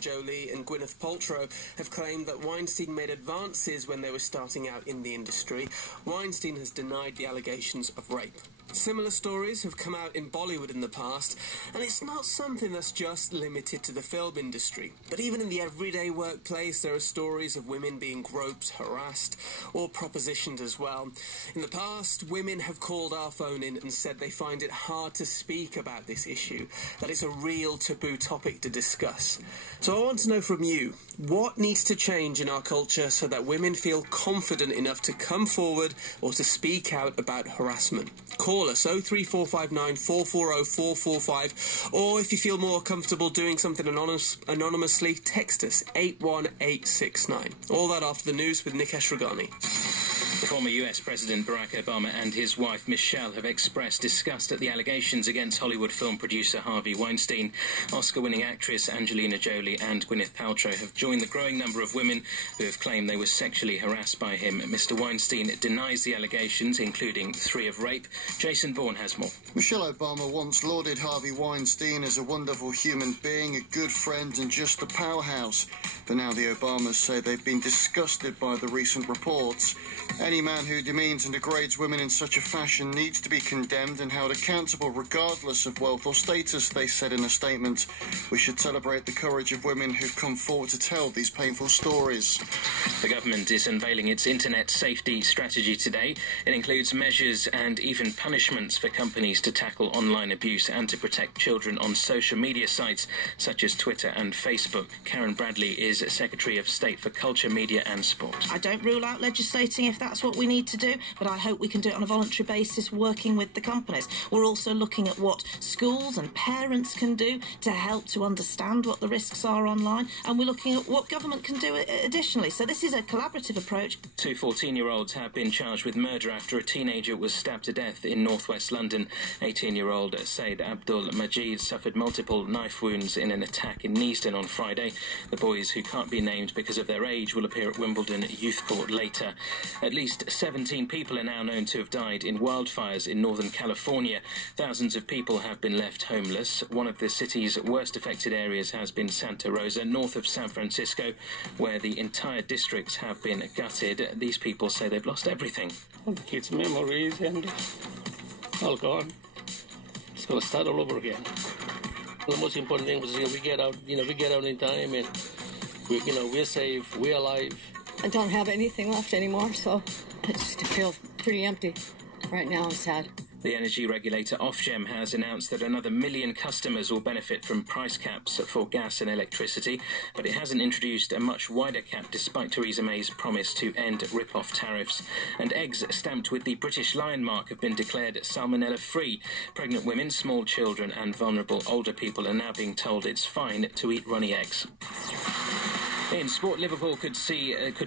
Jolie and Gwyneth Paltrow have claimed that Weinstein made advances when they were starting out in the industry. Weinstein has denied the allegations of rape. Similar stories have come out in Bollywood in the past, and it's not something that's just limited to the film industry. But even in the everyday workplace, there are stories of women being groped, harassed, or propositioned as well. In the past, women have called our phone in and said they find it hard to speak about this issue, that it's a real taboo topic to discuss. So I want to know from you, what needs to change in our culture so that women feel confident enough to come forward or to speak out about harassment? Call us 03459 440 445, or if you feel more comfortable doing something anonymously, text us 81869. All that after the news with Nikesh Ragani. Former US President Barack Obama and his wife Michelle have expressed disgust at the allegations against Hollywood film producer Harvey Weinstein. Oscar-winning actress Angelina Jolie and Gwyneth Paltrow have joined the growing number of women who have claimed they were sexually harassed by him. Mr. Weinstein denies the allegations, including 3 of rape. Jason Bourne has more. Michelle Obama once lauded Harvey Weinstein as a wonderful human being, a good friend and just a powerhouse. But now the Obamas say they've been disgusted by the recent reports. Any man who demeans and degrades women in such a fashion needs to be condemned and held accountable regardless of wealth or status, they said in a statement. We should celebrate the courage of women who've come forward to tell these painful stories. The government is unveiling its internet safety strategy today. It includes measures and even punishments for companies to tackle online abuse and to protect children on social media sites such as Twitter and Facebook. Karen Bradley is Secretary of State for Culture, Media and Sport. I don't rule out legislating if that's what we need to do, but I hope we can do it on a voluntary basis working with the companies. We're also looking at what schools and parents can do to help to understand what the risks are online, and we're looking at what government can do additionally. So this is a collaborative approach. 2 14-year-olds have been charged with murder after a teenager was stabbed to death in northwest London. 18-year-old Said Abdul Majid suffered multiple knife wounds in an attack in Neasden on Friday. The boys, who can't be named because of their age, will appear at Wimbledon Youth Court later. At least 17 people are now known to have died in wildfires in Northern California. Thousands of people have been left homeless. One of the city's worst affected areas has been Santa Rosa, north of San Francisco, where the entire districts have been gutted. These people say they've lost everything. The kids' memories and all gone. It's going to start all over again. The most important thing was we get out in time, and we're safe, we're alive. I don't have anything left anymore, so I just feel pretty empty right now. I'm sad. The energy regulator Ofgem has announced that another 1 million customers will benefit from price caps for gas and electricity, but it hasn't introduced a much wider cap despite Theresa May's promise to end rip-off tariffs. And eggs stamped with the British Lion mark have been declared salmonella-free. Pregnant women, small children and vulnerable older people are now being told it's fine to eat runny eggs. In sport, Liverpool could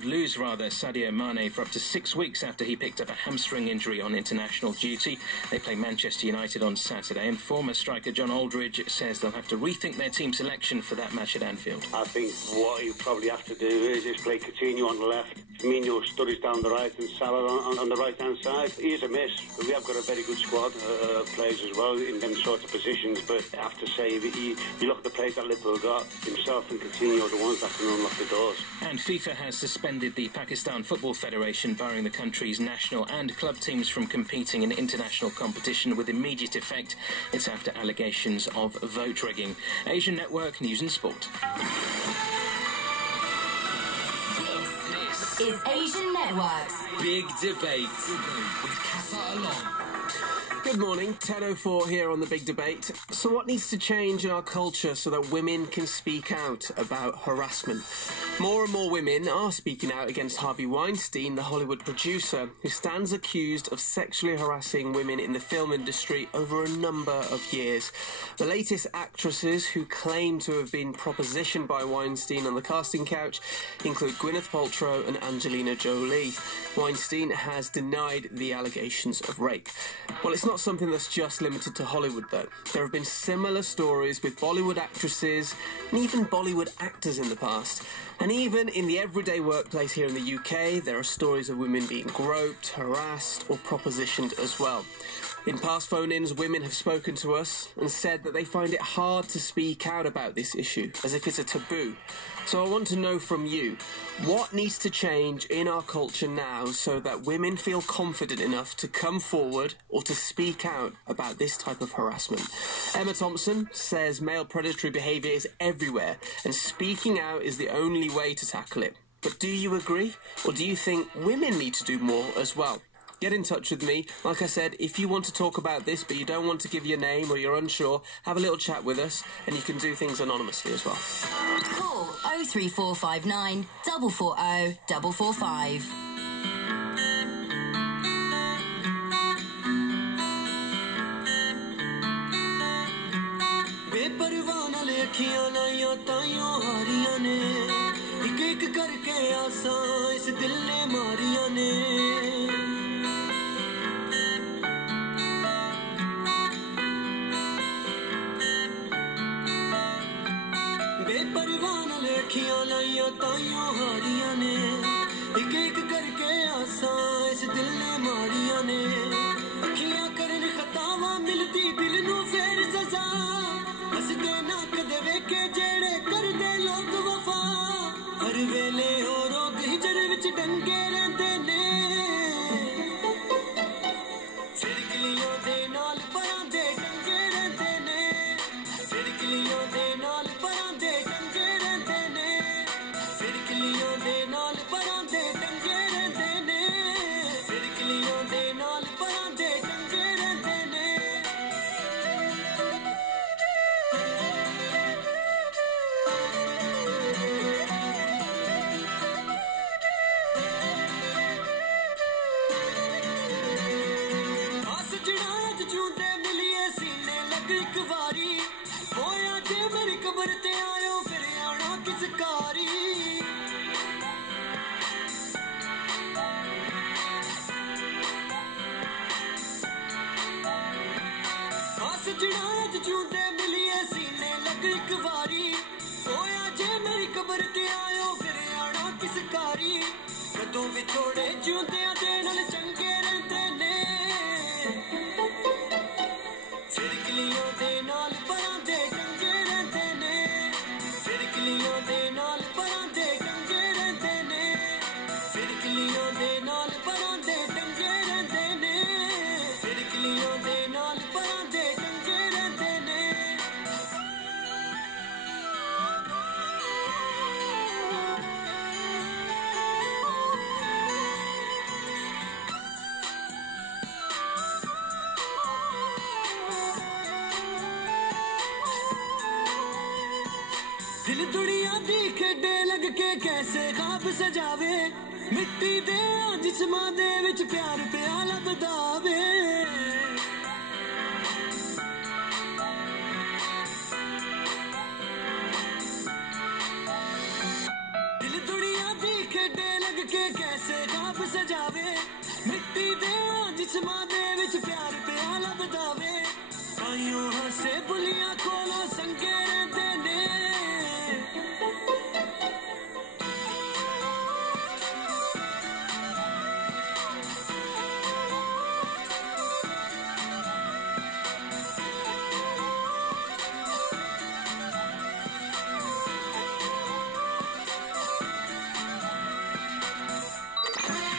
lose Sadio Mane for up to 6 weeks after he picked up a hamstring injury on international duty. They play Manchester United on Saturday, and former striker John Aldridge says they'll have to rethink their team selection for that match at Anfield. I think what you probably have to do is just play Coutinho on the left, Firmino Sturridge down the right and Salah on the right-hand side. He is a miss, but we have got a very good squad of players as well in them sort of positions, but I have to say, you look at the players that Liverpool got, himself and Coutinho are the ones that can unlock the doors. And FIFA has suspended the Pakistan Football Federation, barring the country's national and club teams from competing in international competition with immediate effect. It's after allegations of vote rigging. Asian Network News and Sport. This is Asian Network's Big Debate with Kafa Along. Good morning, 10:04 here on The Big Debate. So what needs to change in our culture so that women can speak out about harassment? More and more women are speaking out against Harvey Weinstein, the Hollywood producer, who stands accused of sexually harassing women in the film industry over a number of years. The latest actresses who claim to have been propositioned by Weinstein on the casting couch include Gwyneth Paltrow and Angelina Jolie. Weinstein has denied the allegations of rape. Well, it's not something that's just limited to Hollywood, though. There have been similar stories with Bollywood actresses and even Bollywood actors in the past. And even in the everyday workplace here in the UK, there are stories of women being groped, harassed or propositioned as well. In past phone-ins, women have spoken to us and said that they find it hard to speak out about this issue, as if it's a taboo. So I want to know from you, what needs to change in our culture now so that women feel confident enough to come forward or to speak out about this type of harassment? Emma Thompson says male predatory behaviour is everywhere and speaking out is the only way to tackle it. But do you agree? Or do you think women need to do more as well? Get in touch with me. Like I said, if you want to talk about this but you don't want to give your name or you're unsure, have a little chat with us and you can do things anonymously as well. Call 03459 440 445.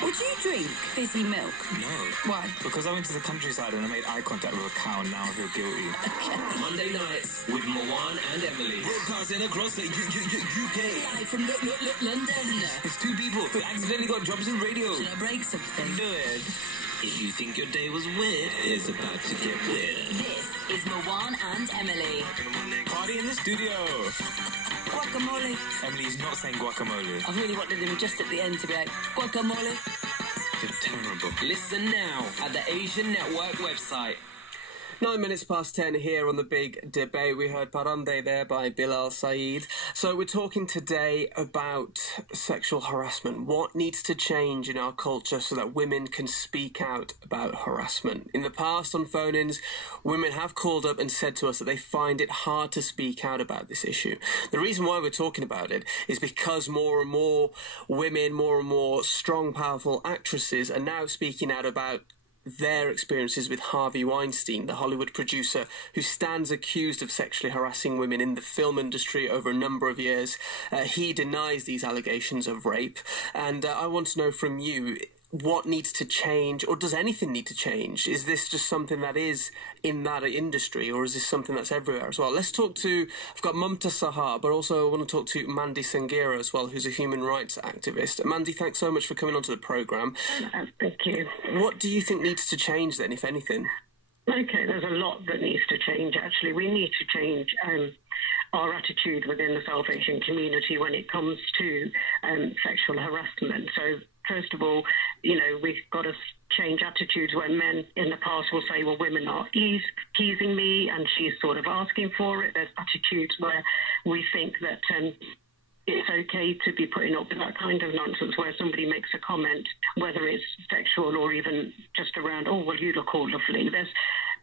Would you drink fizzy milk? No. Why? Because I went to the countryside and I made eye contact with a cow and now I feel guilty. Monday nights with Moan and Emily. Broadcasting across the UK. Live from London. It's two people who accidentally got jobs in radio. Should I break something? Do it. If you think your day was weird, it's about to get weird. This is Moan and Emily. Party in the studio. Guacamole. Emily's not saying guacamole. I really wanted him just at the end to be like, guacamole. You're terrible. Listen now at the Asian Network website. 9 minutes past 10 here on the big debate. We heard Parande there by Bilal Saeed. So we're talking today about sexual harassment. What needs to change in our culture so that women can speak out about harassment? In the past, on phone-ins, women have called up and said to us that they find it hard to speak out about this issue. The reason why we're talking about it is because more and more women, more and more strong, powerful actresses are now speaking out about their experiences with Harvey Weinstein, the Hollywood producer who stands accused of sexually harassing women in the film industry over a number of years. He denies these allegations of rape, and I want to know from you, what needs to change, or does anything need to change? Is this just something that is in that industry, or is this something that's everywhere as well? Let's talk to, I've got Mamta Sahar, but also I want to talk to Mandy Sangira as well, who's a human rights activist. Mandy, thanks so much for coming onto the programme. Thank you. What do you think needs to change then, if anything? Okay, there's a lot that needs to change, actually. We need to change our attitude within the South Asian community when it comes to sexual harassment. So, first of all, we've got to change attitudes when men in the past will say, well, women are teasing me, and she's sort of asking for it. There's attitudes where we think that it's okay to be putting up with that kind of nonsense where somebody makes a comment, whether it's sexual or even just around, oh, well, you look all lovely. There's,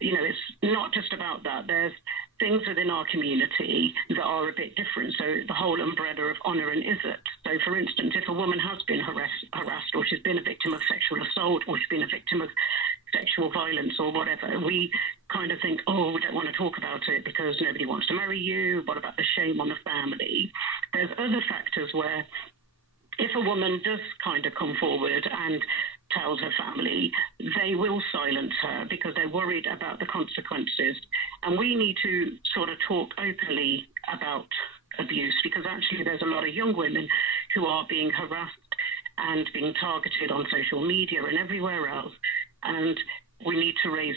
it's not just about that. There's things within our community that are a bit different. So the whole umbrella of honour and izzat. So, for instance, if a woman has been harassed or she's been a victim of sexual assault or she's been a victim of sexual violence or whatever, we kind of think, oh, we don't want to talk about it because nobody wants to marry you. What about the shame on the family? There's other factors where if a woman does kind of come forward and tells her family, they will silence her because they're worried about the consequences. And we need to sort of talk openly about abuse, because actually there's a lot of young women who are being harassed and being targeted on social media and everywhere else. And we need to raise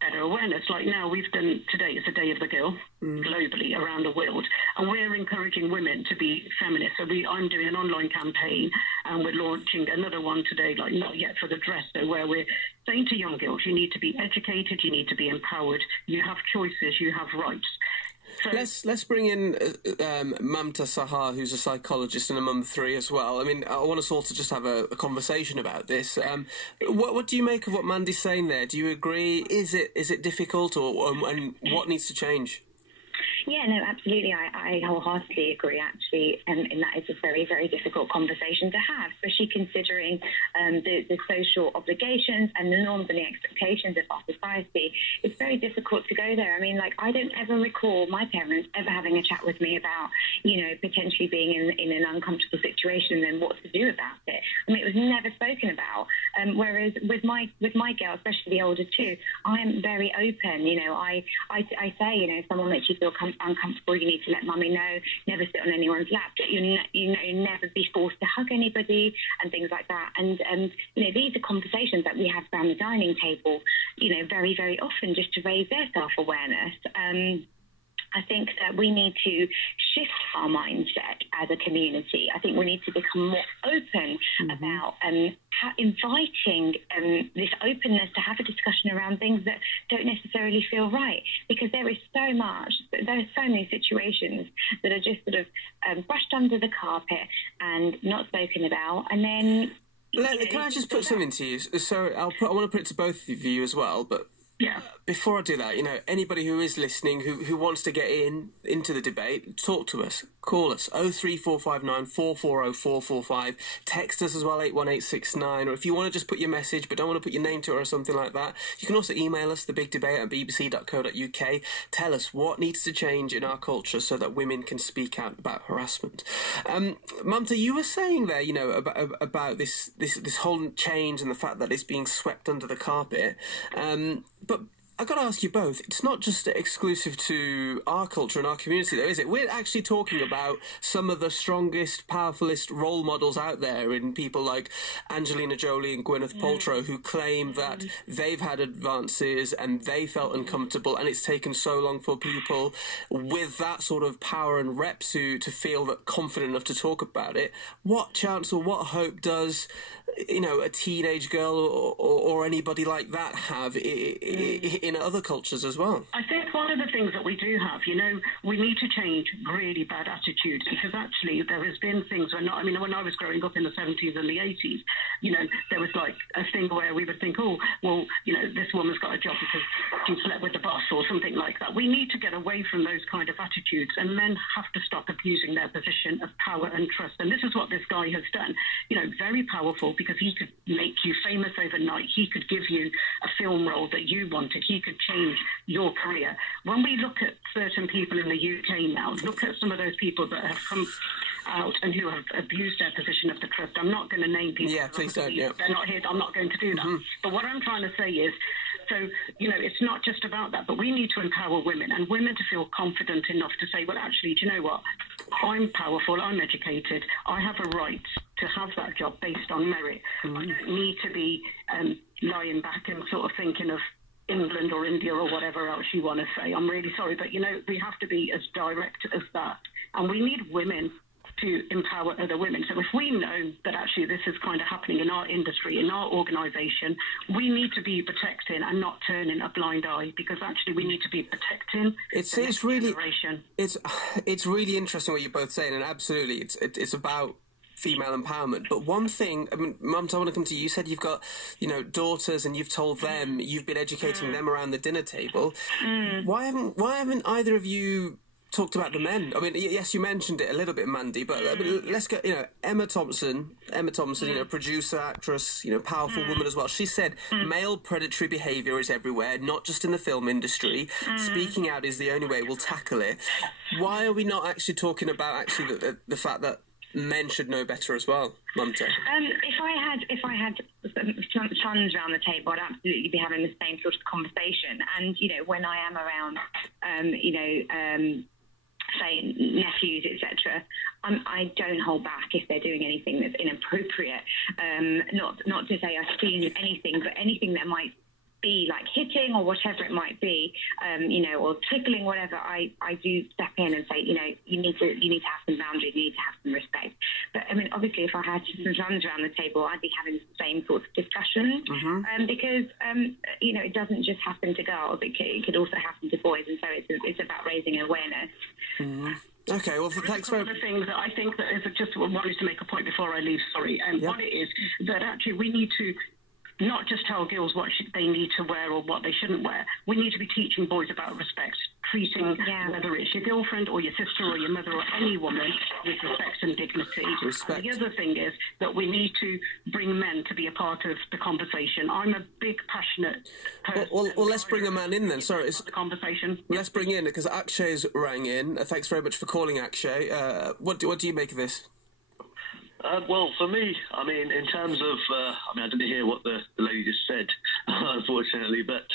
better awareness. Like now we've done, today is the Day of the Girl globally around the world, and we're encouraging women to be feminist. So I'm doing an online campaign, and we're launching another one today, like Not Yet for the Dress, so where we're saying to young girls, you need to be educated, you need to be empowered, you have choices, you have rights. So, let's bring in Mamta Sahar, who's a psychologist and a mum of three as well. I mean, I want us all to just have a conversation about this. What do you make of what Mandy's saying there? Do you agree? Is it difficult, and what needs to change? Yeah, no, absolutely. I wholeheartedly agree, actually, and that is a very, very difficult conversation to have, especially considering the social obligations and the norms and the expectations of our society. It's very difficult to go there. I mean, I don't ever recall my parents ever having a chat with me about, potentially being in an uncomfortable situation and then what to do about it. I mean, it was never spoken about. Whereas with my girl, especially the older two, I am very open. I say, if someone makes you feel uncomfortable, you need to let mummy know. Never sit on anyone's lap. Never be forced to hug anybody and things like that. And these are conversations that we have around the dining table. Very, very often, just to raise their self-awareness. I think that we need to shift our mindset as a community. I think we need to become more open about inviting this openness to have a discussion around things that don't necessarily feel right, because there are so many situations that are just sort of brushed under the carpet and not spoken about, and then... Can I just put something to you? So I want to put it to both of you as well, but... Yeah. Before I do that, anybody who is listening who wants to get into the debate, talk to us. Call us 03459 440 445. Text us as well 81869. Or if you want to just put your message but don't want to put your name to it or something like that, you can also email us thebigdebate@bbc.co.uk. Tell us what needs to change in our culture so that women can speak out about harassment. Mamta, you were saying there, about this whole change and the fact that it's being swept under the carpet. But I've got to ask you both, it's not just exclusive to our culture and our community, though, is it? We're actually talking about some of the strongest, powerfulest role models out there in people like Angelina Jolie and Gwyneth Paltrow, who claim that they've had advances and they felt uncomfortable, and it's taken so long for people with that sort of power and rep to feel that confident enough to talk about it. What chance or what hope does a teenage girl or anybody like that have in other cultures as well. I think one of the things that we do have, we need to change really bad attitudes, because actually there has been things when I was growing up in the 70s and the 80s, there was like a thing where we would think, oh, well, this woman's got a job because she slept with the boss or something like that. We need to get away from those kind of attitudes, and men have to stop abusing their position of power and trust. And this is what this guy has done. Very powerful, because he could make you famous overnight. He could give you a film role that you wanted. He could change your career. When we look at certain people in the UK now, look at some of those people that have come out and who have abused their position of the trust. I'm not going to name people. Yeah, please don't. Yeah. They're not here. I'm not going to do that. Mm-hmm. But what I'm trying to say is, so, it's not just about that, but we need to empower women, and women to feel confident enough to say, well, actually, do you know what? I'm powerful, I'm educated, I have a right to have that job based on merit. Mm-hmm. I don't need to be lying back and sort of thinking of England or India or whatever else you want to say. I'm really sorry, but, we have to be as direct as that. And we need women to empower other women. So if we know that actually this is kind of happening in our industry, in our organisation, we need to be protecting and not turning a blind eye, because actually we need to be protecting it's really generation. It's really interesting what you're both saying, and absolutely it's about female empowerment. But one thing, Mum, I want to come to you. You said you've got, daughters, and you've told them, you've been educating them around the dinner table. Why haven't either of you talked about the men? Yes, you mentioned it a little bit, Mandy, but let's go. Emma Thompson, producer, actress, powerful woman as well. She said male predatory behaviour is everywhere, not just in the film industry. Speaking out is the only way we'll tackle it. Why are we not actually talking about the fact that men should know better as well, Mumta? If I had sons around the table, I'd absolutely be having the same sort of conversation. And when I am around, say nephews, etc., I don't hold back if they're doing anything that's inappropriate. Not to say I've seen anything, but anything that might be like hitting or whatever it might be, or tickling, whatever, I do step in and say, you need to have some boundaries, you need to have some respect. But obviously, if I had some sons around the table, I'd be having the same sorts of discussions, because it doesn't just happen to girls; it could also happen to boys, and so it's about raising awareness. Okay, well, thanks very much. One of the things that I think that is just wanted to make a point before I leave. Sorry, what it is that actually we need to not just tell girls what they need to wear or what they shouldn't wear. We need to be teaching boys about respect, treating whether it's your girlfriend or your sister or your mother or any woman with respect and dignity. Respect. And the other thing is that we need to bring men to be a part of the conversation. I'm a big, passionate person. Well, let's bring a man in then. Sorry, the conversation. Let's bring in, because Akshay's rang in. Thanks very much for calling, Akshay. What do you make of this? Well, for me, in terms of, I didn't hear what the lady just said, unfortunately, but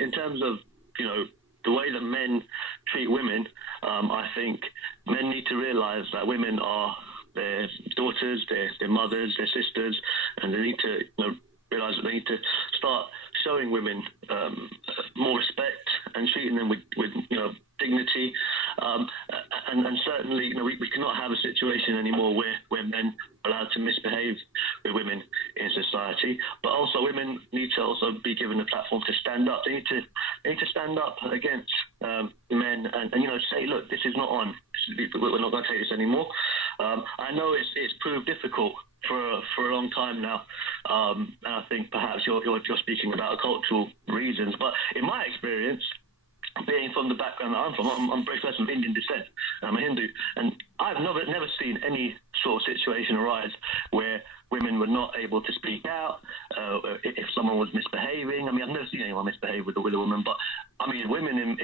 in terms of, the way that men treat women, I think men need to realise that women are their daughters, their mothers, their sisters, and they need to, realise that they need to start showing women more respect and treating them with dignity, and certainly, we cannot have a situation anymore where men are allowed to misbehave with women in society. But also, women need to also be given a platform to stand up. They need to stand up against men and say, look, this is not on. We're not going to take this anymore. I know it's proved difficult for a long time now, and I think perhaps you're speaking about cultural reasons. But in my experience, being from the background that I'm from, I'm very first of Indian descent. I'm a Hindu, and I've never seen any sort of situation arise where women were not able to speak out if someone was misbehaving. I've never seen anyone misbehave with a woman, but women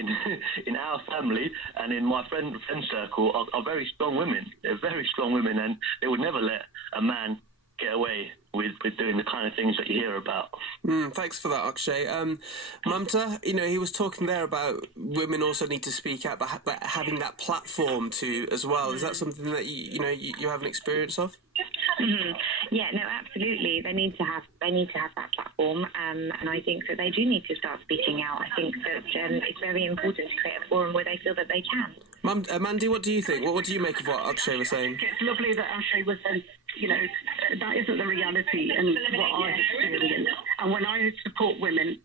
in our family and in my friend circle are very strong women. They're very strong women, and they would never let a man get away with doing the kind of things that you hear about. Thanks for that, Akshay. Mumta, he was talking there about women also need to speak out, but having that platform to as well. Is that something that you have an experience of? Yeah, no, absolutely. They need to have that platform, and I think that they do need to start speaking out. I think that it's very important to create a forum where they feel that they can. Mandy, what do you think? What do you make of what Akshay was saying? It's lovely that Akshay was saying, that isn't the reality and what I've experienced. And when I support women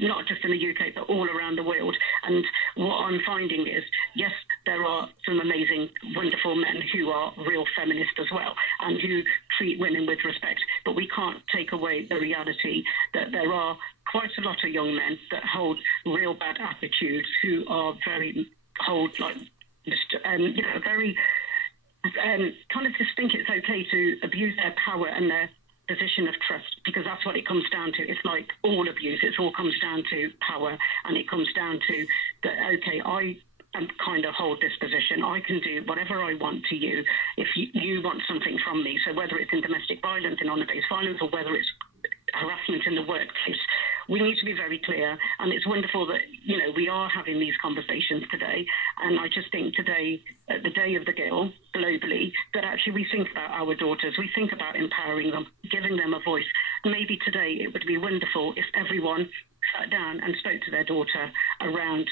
not just in the UK, but all around the world. And what I'm finding is, yes, there are some amazing, wonderful men who are real feminists as well and who treat women with respect. But we can't take away the reality that there are quite a lot of young men that hold real bad attitudes, who are very, very kind of just think it's okay to abuse their power and their position of trust, because that's what it comes down to. It's like all abuse. It all comes down to power, and it comes down to that, okay, I kind of hold this position. I can do whatever I want to you if you want something from me. So whether it's in domestic violence, in honour-based violence, or whether it's harassment in the workplace, we need to be very clear. And it's wonderful that, you know, we are having these conversations today. And I just think today, at the Day of the Girl, globally, that actually we think about our daughters, we think about empowering them, giving them a voice. And maybe today it would be wonderful if everyone sat down and spoke to their daughter around,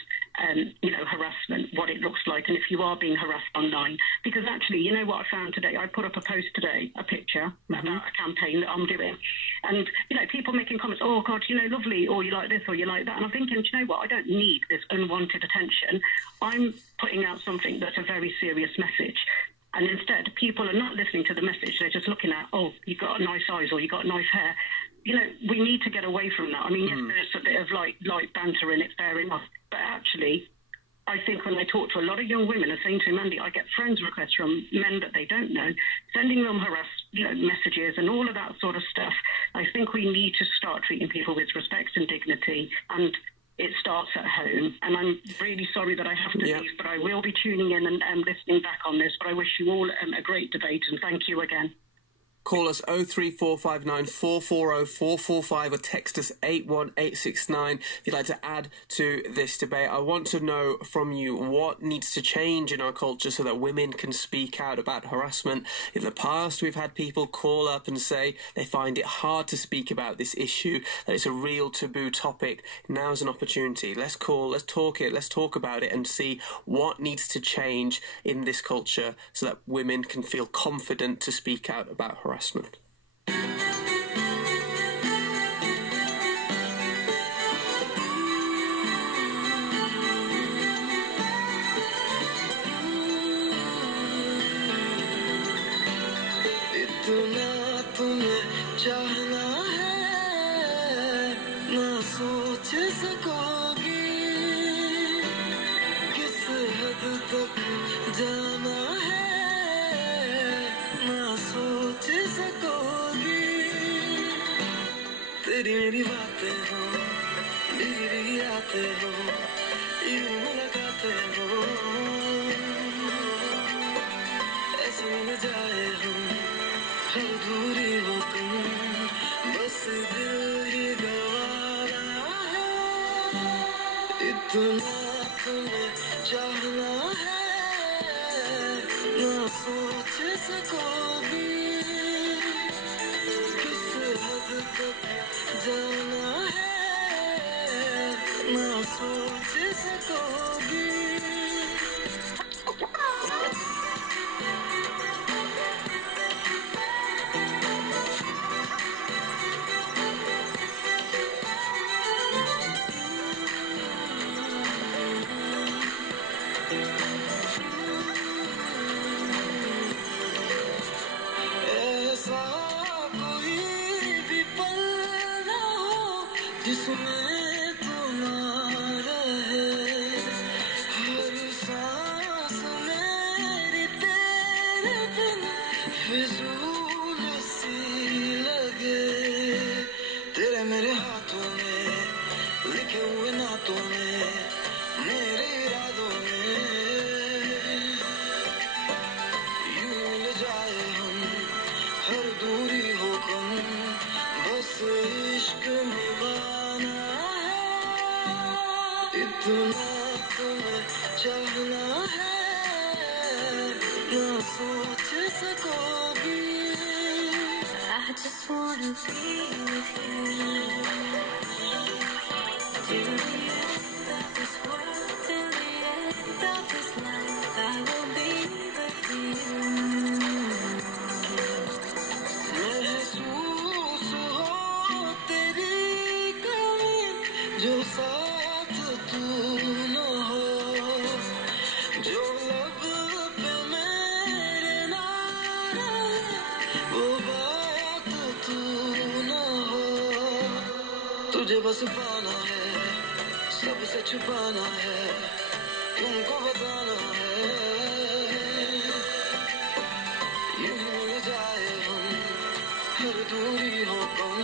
harassment, what it looks like, and if you are being harassed online. Because actually, you know what I found today? I put up a post today, a picture about a campaign that I'm doing. And, you know, people making comments, oh, God, you know, lovely, or you like this, or you like that. And I'm thinking, do you know what? I don't need this unwanted attention. I'm putting out something that's a very serious message. And instead, people are not listening to the message. They're just looking at, oh, you've got nice eyes, or you've got nice hair. You know, we need to get away from that. I mean, yes, there's a bit of light banter in it, fair enough. But actually, I think when I talk to a lot of young women, are saying to me, Mandy, I get friends requests from men that they don't know, sending them messages and all of that sort of stuff. I think we need to start treating people with respect and dignity, and it starts at home. And I'm really sorry that I have to leave, but I will be tuning in and listening back on this. But I wish you all a great debate, and thank you again. Call us 03459 440 445 or text us 81869 if you'd like to add to this debate. I want to know from you what needs to change in our culture so that women can speak out about harassment. In the past, we've had people call up and say they find it hard to speak about this issue, that it's a real taboo topic. Now's an opportunity. Let's call, let's talk about it and see what needs to change in this culture so that women can feel confident to speak out about harassment. तेरी मेरी बातें हो मेरी आते हो यूं मुलाकातें हो ऐसे मिल जाए हम हर दूरी हो तुम बस दिल ही गवारा है इतना तुम्हें चाहना है ना सोच सकोगी किस हद तक जाना है ना सोच सकोगी ऐसा कोई भी पल ना हो जिसमें तू ना रहे हर सांस मेरी तेरे बिन फिजूल सी लगे तेरे मेरे हाथों में लिखे हुए नातों में मेरे इरादों में यूं मिल जाए हम हर दूरी हो कम बस इश्क निभाना है इतना तुम्हें चाहना है ना सोच सकोगी I just wanna be with you till the end of this world, till the end of this life I will be with you महसूस हो तेरी कमी बस पाना है सबसे छुपाना है तुमको बताना है यूं ही मिल जाए हम हर दूरी हो कम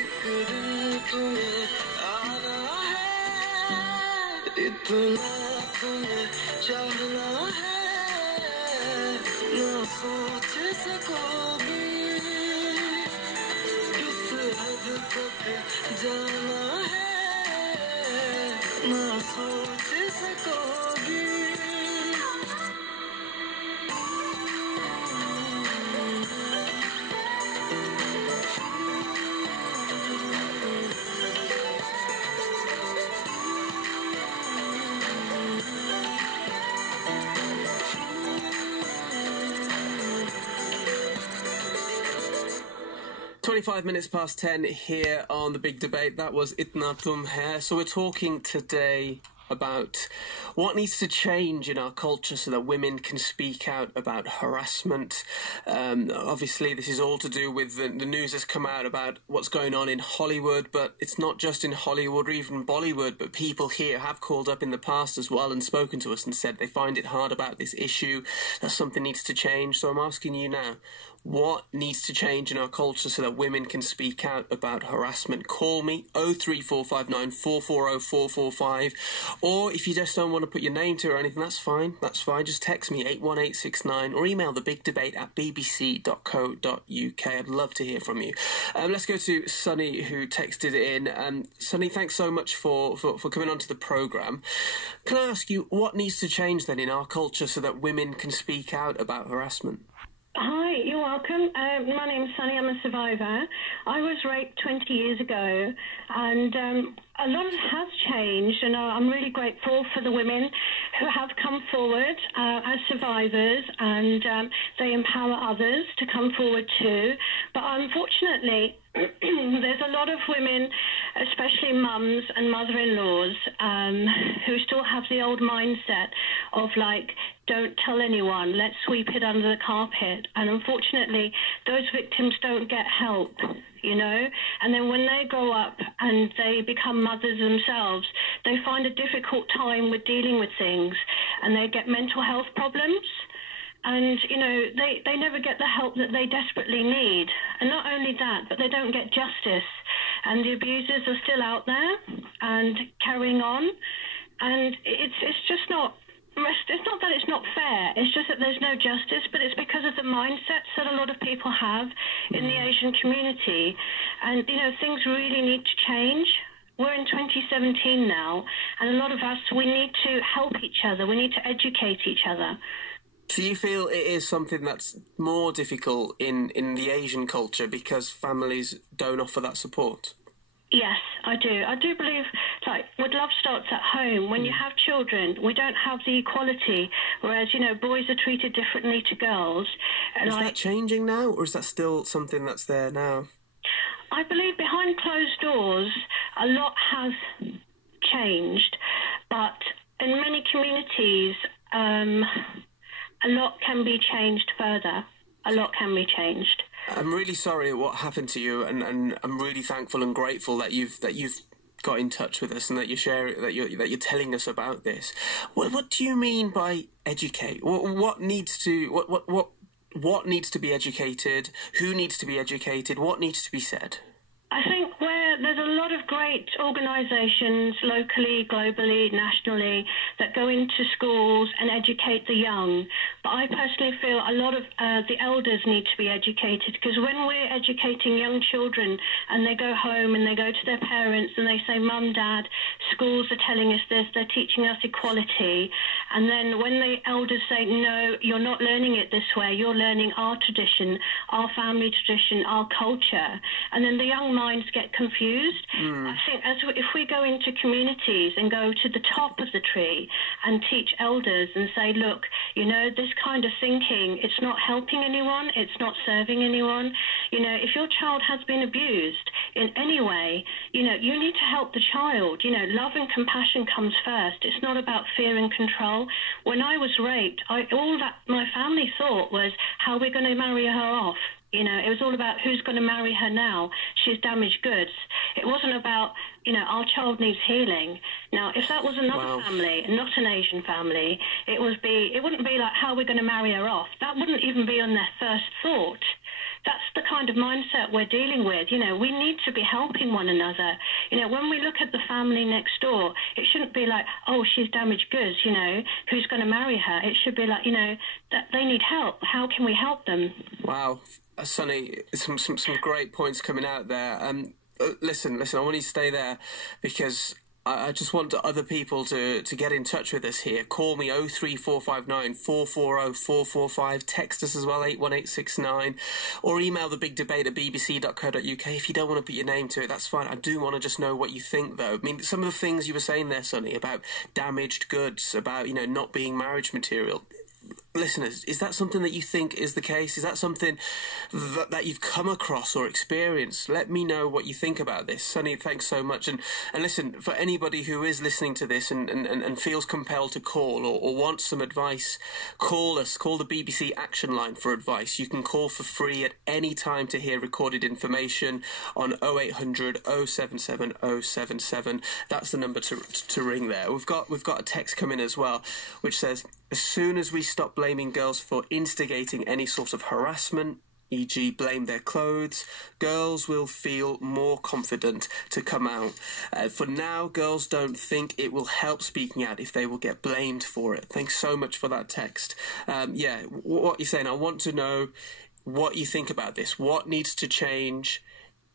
एक दिन तुम्हें आना है इतना तुम्हें चाहना है ना सोच सकोगी किस हद तक जाना है ना सोच सकोगी 25 minutes past 10 here on The Big Debate. That was Itna Tum Hai. So we're talking today about what needs to change in our culture so that women can speak out about harassment. Obviously, this is all to do with the news has come out about what's going on in Hollywood, but it's not just in Hollywood or even Bollywood, but people here have called up in the past as well and spoken to us and said they find it hard about this issue, that something needs to change. So I'm asking you now, what needs to change in our culture so that women can speak out about harassment? Call me 03459 440 445, or if you just don't want to put your name to it or anything, that's fine. Just text me 81869 or email thebigdebate@bbc.co.uk. I'd love to hear from you. Let's go to Sunny, who texted in. Sunny, thanks so much for coming onto the programme. Can I ask you, what needs to change then in our culture so that women can speak out about harassment? Hi, you're welcome. My name's Sunny. I'm a survivor. I was raped 20 years ago, and a lot has changed, and I'm really grateful for the women who have come forward as survivors, and they empower others to come forward too. But unfortunately, there's a lot of women, especially mums and mother-in-laws, who still have the old mindset of, like, don't tell anyone, let's sweep it under the carpet. And unfortunately, those victims don't get help, you know. And then when they grow up and they become mothers themselves, they find a difficult time with dealing with things, and they get mental health problems. And, you know, they never get the help that they desperately need. And not only that, but they don't get justice. And the abusers are still out there and carrying on. And it's just not... It's not that it's not fair, it's just that there's no justice, but it's because of the mindsets that a lot of people have in the Asian community. And, you know, things really need to change. We're in 2017 now, and a lot of us, we need to help each other. We need to educate each other. Do you feel it is something that's more difficult in the Asian culture because families don't offer that support? Yes, I do. I do believe, like, with love starts at home. When you have children, we don't have the equality, whereas, you know, boys are treated differently to girls. Is that changing now, or is that still something that's there now? I believe behind closed doors, a lot has changed, but in many communities, a lot can be changed further. A lot can be changed. I'm really sorry what happened to you, and I'm really thankful and grateful that you've got in touch with us and that you're telling us about this. What do you mean by educate? What needs to be educated? Who needs to be educated? What needs to be said? I think where there's a lot of great organisations locally, globally, nationally that go into schools and educate the young. But I personally feel a lot of the elders need to be educated, because when we're educating young children and they go home and they go to their parents and they say, Mum, Dad, schools are telling us this, they're teaching us equality. And then when the elders say, no, you're not learning it this way, you're learning our tradition, our family tradition, our culture. And then the young minds get confused. I think if we go into communities and go to the top of the tree and teach elders and say, look, you know, this kind of thinking, it's not helping anyone, it's not serving anyone. You know, if your child has been abused in any way, you know, you need to help the child. You know, love and compassion comes first. It's not about fear and control. When I was raped, all that my family thought was, how are we going to marry her off? You know, it was all about who's going to marry her now. She's damaged goods. It wasn't about, you know, our child needs healing. Now, if that was another family, not an Asian family, it wouldn't be like how we're going to marry her off. That wouldn't even be on their first thought. That's the kind of mindset we're dealing with. You know, we need to be helping one another. You know, when we look at the family next door, it shouldn't be like, oh, she's damaged goods, you know, who's going to marry her? It should be like, you know, that they need help. How can we help them? Wow. Sonny, some great points coming out there. Listen, I want you to stay there because I just want other people to get in touch with us here. Call me 03459 440 445. Text us as well, 81869. Or email thebigdebate@bbc.co.uk. If you don't want to put your name to it, that's fine. I do want to just know what you think, though. I mean, some of the things you were saying there, Sonny, about damaged goods, about, you know, not being marriage material. Listeners, is that something that you think is the case? Is that something that you've come across or experienced? Let me know what you think about this. Sonny, thanks so much. And listen, for anybody who is listening to this and feels compelled to call or wants some advice, call us. Call the BBC Action Line for advice. You can call for free at any time to hear recorded information on 0800 077 077. That's the number to ring there. We've got a text coming as well, which says, as soon as we stop blaming girls for instigating any sort of harassment, e.g. blame their clothes, girls will feel more confident to come out. For now, girls don't think it will help speaking out if they will get blamed for it. Thanks so much for that text. What you're saying, I want to know what you think about this. What needs to change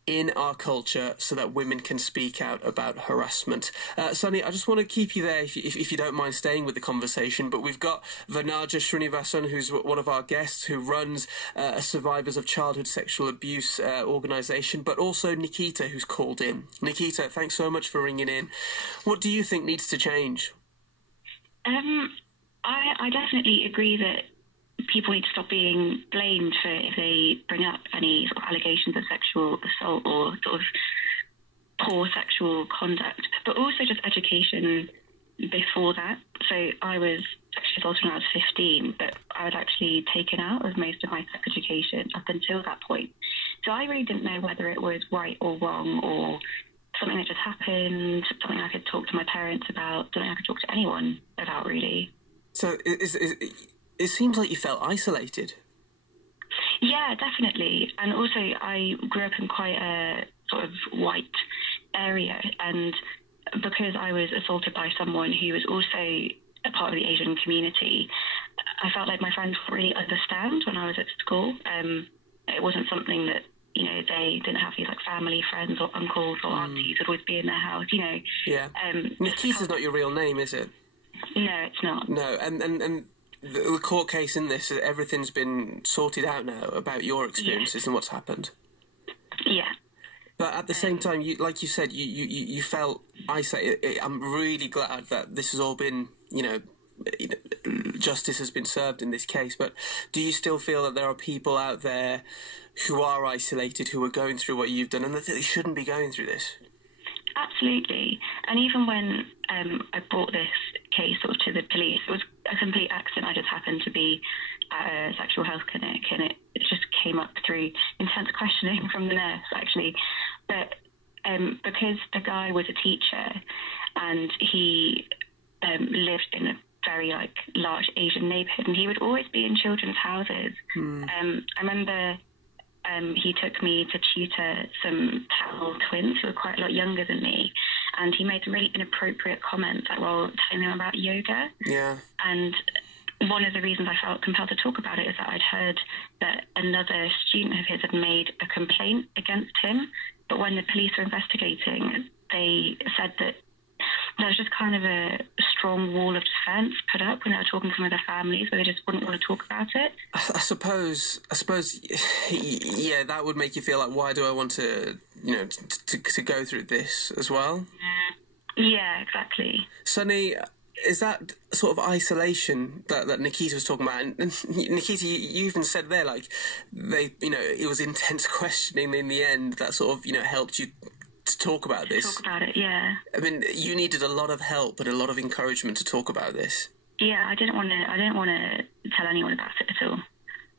in our culture so that women can speak out about harassment? Sonny, I just want to keep you there if you don't mind staying with the conversation, but we've got Vanaja Srinivasan, who's one of our guests, who runs a Survivors of Childhood Sexual Abuse organisation, but also Nikita, who's called in. Nikita, thanks so much for ringing in. What do you think needs to change? I definitely agree that people need to stop being blamed for if they bring up any sort of allegations of sexual assault or sort of poor sexual conduct, but also just education before that. So I was sexually assaulted when I was 15, but I was actually taken out of most of my sex education up until that point. So I really didn't know whether it was right or wrong or something that just happened, something I could talk to my parents about, something I could talk to anyone about, really. So it seems like you felt isolated. Yeah, definitely. And also, I grew up in quite a sort of white area, and because I was assaulted by someone who was also a part of the Asian community, I felt like my friends didn't really understand when I was at school. It wasn't something that, you know, they didn't have these like family friends or uncles or aunties would always be in their house, you know. Yeah. Nikita's not your real name, is it? No, it's not. No, and the court case in this, everything's been sorted out now about your experiences and what's happened. Yeah. But at the same time, like you said, you felt isolated. I'm really glad that this has all been, you know, justice has been served in this case. But do you still feel that there are people out there who are isolated, who are going through what you've done, and that they shouldn't be going through this? Absolutely. And even when I brought this case sort of to the police, it was a complete accident. I just happened to be at a sexual health clinic, and it just came up through intense questioning from the nurse, actually. But because the guy was a teacher and he lived in a very large Asian neighborhood, and he would always be in children's houses. I remember he took me to tutor some Tamil twins who were quite a lot younger than me, and he made some really inappropriate comments while telling them about yoga. Yeah. And one of the reasons I felt compelled to talk about it is that I'd heard that another student of his had made a complaint against him, but when the police were investigating, they said that there was just kind of a strong wall of defence put up when they were talking to some of their families, where they just wouldn't want to talk about it. I suppose, yeah, that would make you feel like, why do I want to, you know, to go through this as well? Yeah, exactly. Sonny, is that sort of isolation that Nikita was talking about? And Nikita, you even said there, like, it was intense questioning in the end that sort of, helped you to talk about this. Talk about it, yeah. I mean, you needed a lot of help and a lot of encouragement to talk about this. Yeah, I didn't want to tell anyone about it at all.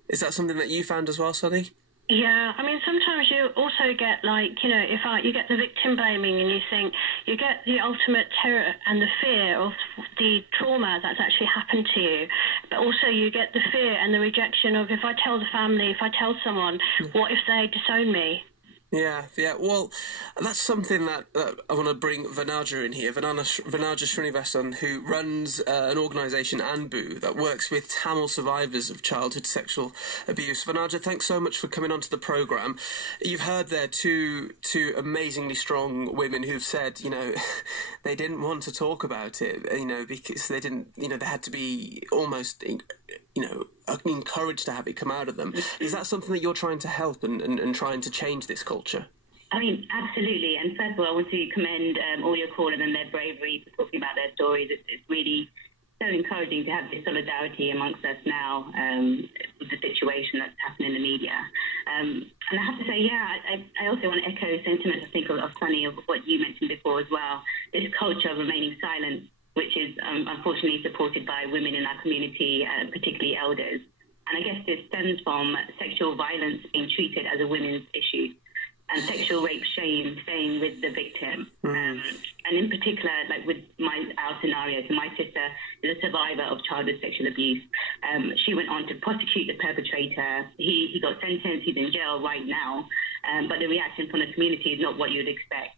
Is that something that you found as well, Sonny? Yeah, I mean, sometimes you also get, like, you know, you get the victim blaming, and you think, you get the ultimate terror and the fear of the trauma that's actually happened to you, but also you get the fear and the rejection of, if I tell the family, if I tell someone, what if they disown me? Yeah. Well, that's something that I want to bring Vanaja in here. Vanaja Srinivasan, who runs an organisation, ANBU, that works with Tamil survivors of childhood sexual abuse. Vanaja, thanks so much for coming onto the programme. You've heard there two amazingly strong women who've said, you know, they didn't want to talk about it, you know, because they didn't, you know, they had to be almost, you know, encouraged to have it come out of them. Is that something that you're trying to help and trying to change this culture? I mean, absolutely. And first of all, I want to commend all your callers and their bravery for talking about their stories. It's really so encouraging to have this solidarity amongst us now with the situation that's happening in the media. And I have to say, I also want to echo sentiments, I think, of Sunny, of what you mentioned before as well. This culture of remaining silent, which is unfortunately supported by women in our community, particularly elders. And I guess this stems from sexual violence being treated as a women's issue, and sexual rape shame staying with the victim. And in particular, like with our scenario, so my sister is a survivor of childhood sexual abuse. She went on to prosecute the perpetrator. He got sentenced, he's in jail right now, but the reaction from the community is not what you'd expect.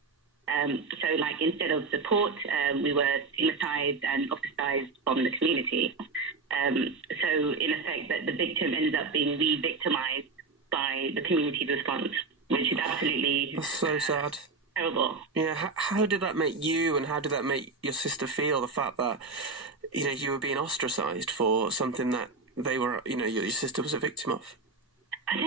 So, like, instead of support, we were stigmatized and ostracized from the community. So, in effect, that the victim ends up being re-victimized by the community response, which is absolutely... That's so sad. Terrible. Yeah, how did that make you, and how did that make your sister feel, the fact that, you know, you were being ostracized for something that they were, you know, your sister was a victim of? I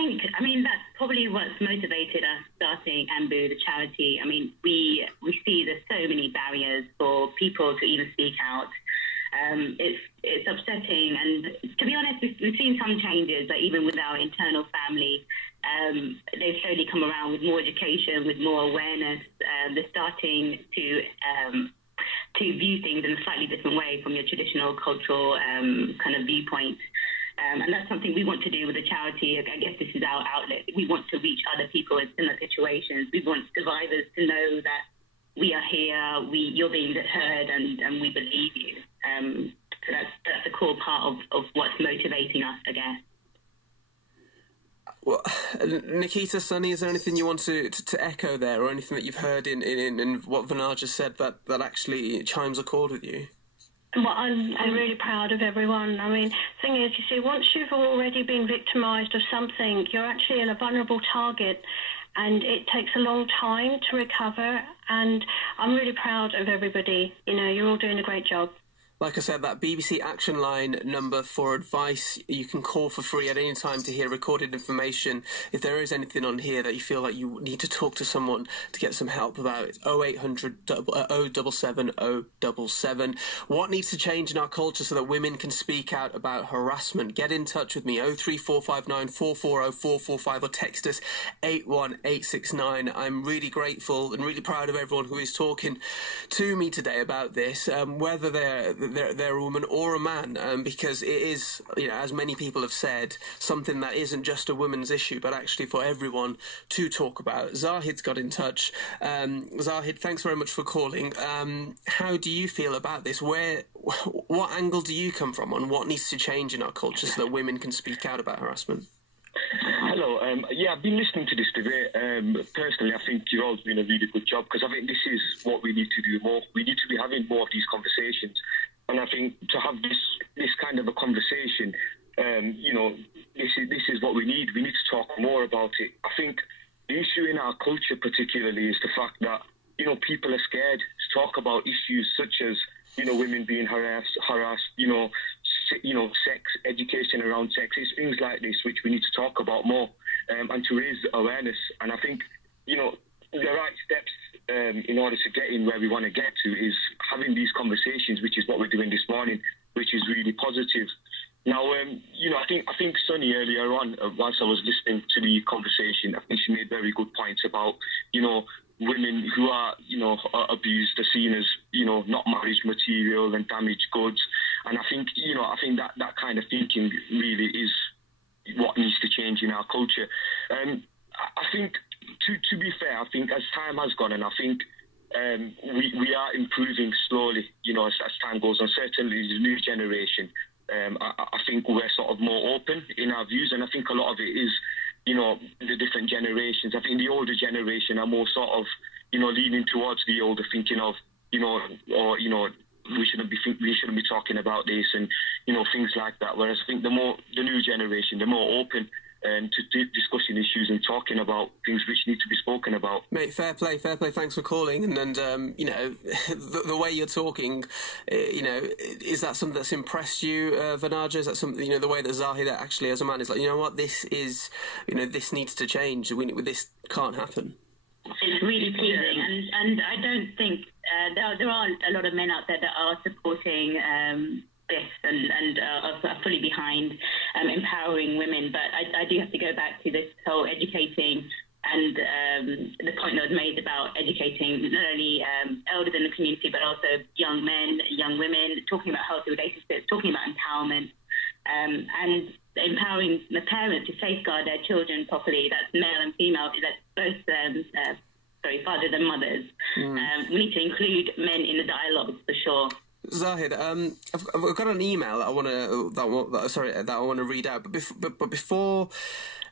mean, that's probably what's motivated us starting ANBU, the charity. I mean, we see there's so many barriers for people to even speak out. It's upsetting, and to be honest, we've seen some changes, like even with our internal family. They've slowly come around with more education, with more awareness. They're starting to view things in a slightly different way from your traditional cultural kind of viewpoint. And that's something we want to do with the charity. I guess this is our outlet. We want to reach other people in similar situations. We want survivors to know that we are here, you're being heard, and we believe you. So that's a core part of what's motivating us, I guess. Well, Nikita, Sunny, is there anything you want to echo there, or anything that you've heard in what Vanaja said that actually chimes a chord with you? Well, I'm really proud of everyone. I mean, the thing is, you see, once you've already been victimised of something, you're actually in a vulnerable target, and it takes a long time to recover, and I'm really proud of everybody. You know, you're all doing a great job. Like I said, that BBC Action Line number for advice, you can call for free at any time to hear recorded information. If there is anything on here that you feel like you need to talk to someone to get some help about, it's 0800 077 077. What needs to change in our culture so that women can speak out about harassment? Get in touch with me, 03459 440 445, or text us 81869. I'm really grateful and really proud of everyone who is talking to me today about this, whether they're a woman or a man, because it is, you know, as many people have said, something that isn't just a woman's issue, but actually for everyone to talk about. Zahid's got in touch. Zahid, thanks very much for calling. How do you feel about this? What angle do you come from on what needs to change in our culture so that women can speak out about harassment? Hello. I've been listening to this debate. Personally, I think you're all doing a really good job, because I think this is what we need to do more. We need to be having more of these conversations. And I think to have this kind of a conversation, you know, this is what we need. We need to talk more about it. I think the issue in our culture particularly is the fact that, you know, people are scared to talk about issues such as, you know, women being harassed, you know, sex, education around sex. It's things like this which we need to talk about more, and to raise awareness. And I think, you know, the right steps in order to get in where we want to get to is having these conversations, which is what we're doing this morning, which is really positive. Now, you know, I think Sunny earlier on, whilst I was listening to the conversation, I think she made very good points about, you know, women who are, you know, abused are seen as, you know, not marriage material and damaged goods. And I think, you know, that kind of thinking really is what needs to change in our culture. I think, to be fair, I think as time has gone, and I think we are improving slowly, as time goes on. Certainly the new generation, I think we're sort of more open in our views, and I think a lot of it is, the different generations. I think the older generation are more sort of, leaning towards the older, thinking of, we shouldn't be talking about this, and things like that. Whereas I think the new generation, they're more open to discussing issues and talking about things which need to be spoken about. Mate, fair play. Thanks for calling. And the way you're talking, is that something that's impressed you, Vanaja? Is that something, the way that Zahid actually as a man is like, you know what, this is, this needs to change. This can't happen. It's really pleasing, and I don't think there are a lot of men out there that are supporting this and are fully behind empowering women. But I do have to go back to this whole educating and the point that was made about educating not only elders in the community but also young men, young women, talking about healthy relationships, talking about empowerment, and empowering the parents to safeguard their children properly. That's male and female. That's both fathers and mothers. We need to include men in the dialogue for sure. Zahid, I've got an email that I want to read out. But before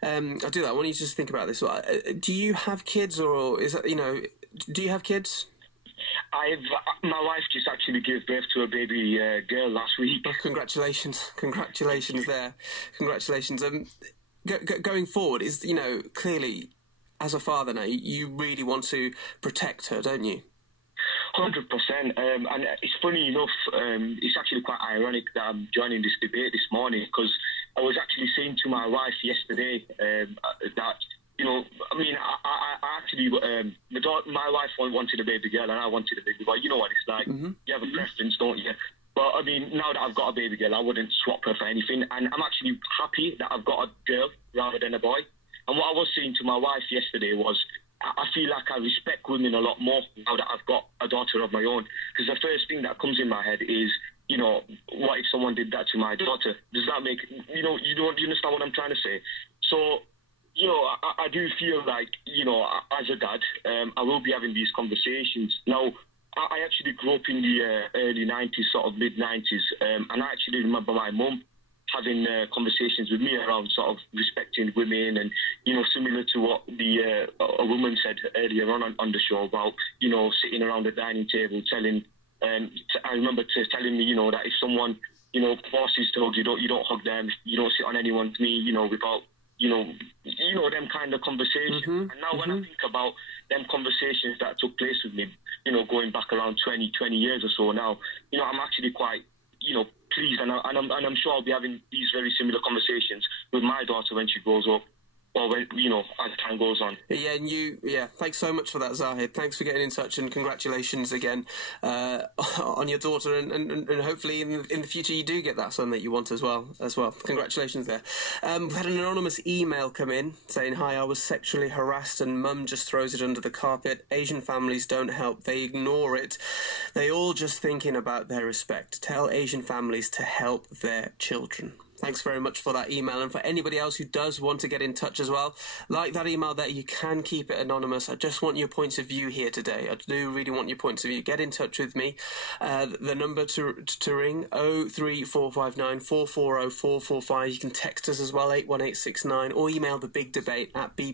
I do that, I want you to just think about this. Do you have kids, or is that do you have kids? My wife just actually gave birth to a baby girl last week. Oh, congratulations there. Congratulations. Going forward, is clearly as a father now, you really want to protect her, don't you? 100%, and it's funny enough, it's actually quite ironic that I'm joining this debate this morning, because I was actually saying to my wife yesterday that, I actually, my wife wanted a baby girl and I wanted a baby boy. You know what it's like. Mm-hmm. You have a preference, don't you? But now that I've got a baby girl, I wouldn't swap her for anything, and I'm actually happy that I've got a girl rather than a boy. And what I was saying to my wife yesterday was, I feel like I respect women a lot more now that I've got a daughter of my own. Because the first thing that comes in my head is, what if someone did that to my daughter? Does that make, you understand what I'm trying to say? So, I do feel like, as a dad, I will be having these conversations. Now, I actually grew up in the early 90s, sort of mid-90s, and I actually remember my mum having conversations with me around sort of respecting women, and similar to what a woman said earlier on the show about sitting around the dining table telling. I remember telling me that if someone bosses told you don't hug them, you don't sit on anyone's knee, without them kind of conversations. Mm-hmm. And now when I think about them conversations that took place with me, going back around 20 years or so now, I'm actually quite pleased, and I'm sure I'll be having these very similar conversations with my daughter when she grows up, or when as time goes on. Yeah, thanks so much for that, Zahid. Thanks for getting in touch, and congratulations again on your daughter, and hopefully in the future you do get that son that you want as well. Congratulations there. We've had an anonymous email come in saying, "Hi, I was sexually harassed and mum just throws it under the carpet. Asian families don't help, they ignore it. They all just thinking about their respect. Tell Asian families to help their children." Thanks very much for that email, and for anybody else who does want to get in touch as well, like that email there, you can keep it anonymous. I just want your points of view here today. I do really want your points of view. Get in touch with me. The number to ring, 03459 440 445. You can text us as well, 81869, or email thebigdebate@bb